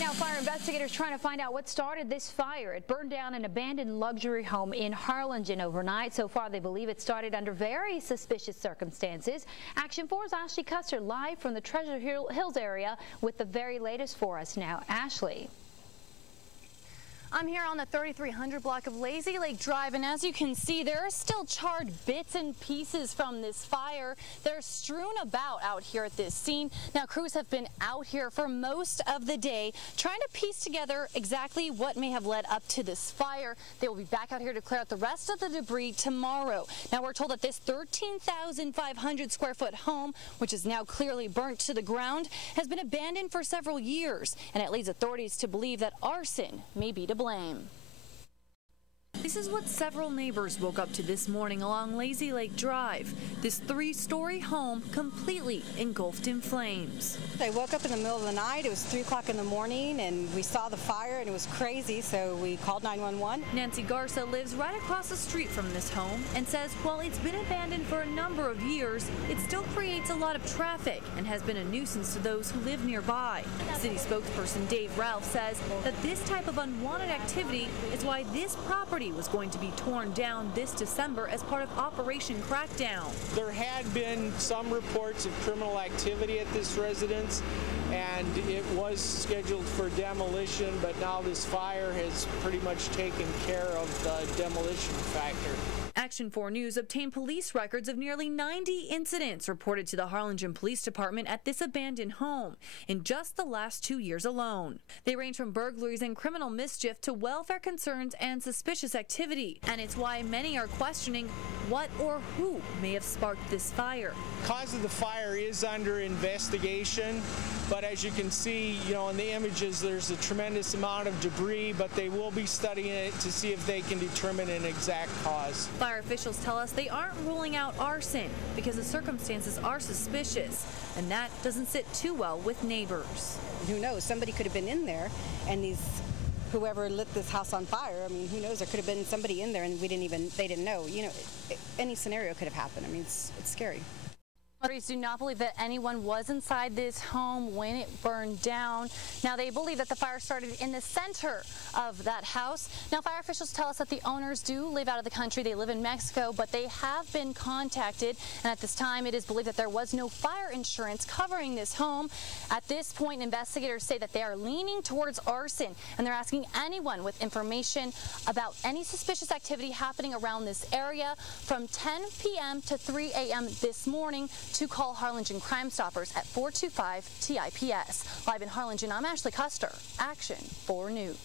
now, fire investigators trying to find out what started this fire. It burned down an abandoned luxury home in Harlingen overnight. So far, they believe it started under very suspicious circumstances. Action 4's Ashley Custer live from the Treasure Hills area with the very latest for us now. Ashley. I'm here on the 3300 block of Lazy Lake Drive, and as you can see, there are still charred bits and pieces from this fire. They're strewn about out here at this scene. Now, crews have been out here for most of the day trying to piece together exactly what may have led up to this fire. They will be back out here to clear out the rest of the debris tomorrow. Now, we're told that this 13,500 square foot home, which is now clearly burnt to the ground, has been abandoned for several years, and it leads authorities to believe that arson may be to blame. This is what several neighbors woke up to this morning along Lazy Lake Drive. This three-story home completely engulfed in flames. I woke up in the middle of the night. It was 3 o'clock in the morning, and we saw the fire, and it was crazy, so we called 911. Nancy Garza lives right across the street from this home and says while it's been abandoned for a number of years, it still creates a lot of traffic and has been a nuisance to those who live nearby. City spokesperson Dave Ralph says that this type of unwanted activity is why this property was going to be torn down this December as part of Operation Crackdown. There had been some reports of criminal activity at this residence, and it was scheduled for demolition, but now this fire has pretty much taken care of the demolition factor. Action 4 News obtained police records of nearly 90 incidents reported to the Harlingen Police Department at this abandoned home in just the last 2 years alone. They range from burglaries and criminal mischief to welfare concerns and suspicious activity, and it's why many are questioning what or who may have sparked this fire. The cause of the fire is under investigation, but as you can see, in the images, there's a tremendous amount of debris, but they will be studying it to see if they can determine an exact cause. Fire officials tell us they aren't ruling out arson because the circumstances are suspicious, and that doesn't sit too well with neighbors. Who knows? Somebody could have been in there, and whoever lit this house on fire, I mean, who knows? There could have been somebody in there, and they didn't know. Any scenario could have happened. I mean, it's scary. Authorities do not believe that anyone was inside this home when it burned down. Now, they believe that the fire started in the center of that house. Now, fire officials tell us that the owners do live out of the country. They live in Mexico, but they have been contacted, and at this time, it is believed that there was no fire insurance covering this home. At this point, investigators say that they are leaning towards arson, and they're asking anyone with information about any suspicious activity happening around this area from 10 p.m. to 3 a.m. this morning to call Harlingen Crime Stoppers at 425-TIPS. Live in Harlingen, I'm Ashley Custer, Action 4 News.